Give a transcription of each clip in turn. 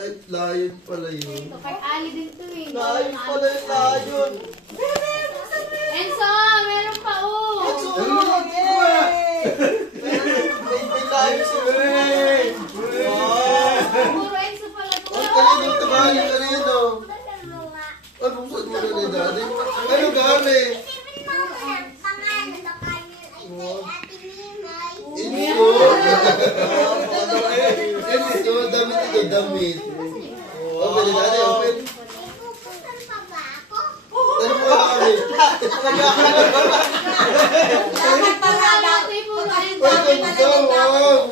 Ay, layon pala yun. Kay Ali din to eh. Layon pala yung layon. Enzo, meron pa oh. May layon si Ray. Puro Enzo pala to. Ang kanino, tabahin kanino. Ay, buksan mo na ni Daddy. Ano gani? Ito. Ito, damit ito, damit. Open ni Daddy, open. Ano pa kami? Dapat pala dati puro Enzo. Ay, ganda, wow.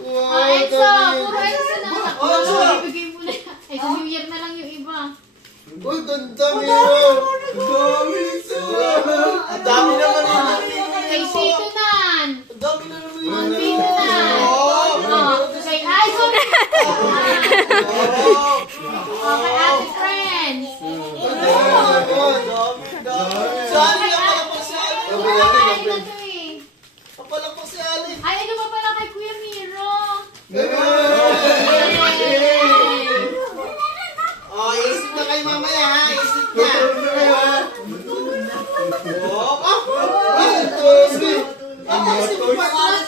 Wow, Enzo, damit. puro Enzo na. Enzo! Ibigay mo na. Ay, sa New Year na lang yung iba. Uy, ganda, Miro. Ang dami naman yun. Kay Sito Nan. Ang dami na naman Oh, yun. Sito Nan. Oh, kay Ison. Oh, kay Ate Friends. Sali na palakpak si Ali. Open natin, Ay, open. ito to eh. Palakpak si Ali. Ay, ano ba pala kay Kuya Miro? Oh, isip na kayo mamaya ha. Isip na. Oh, Ay, ito, sweet. isip mo pa.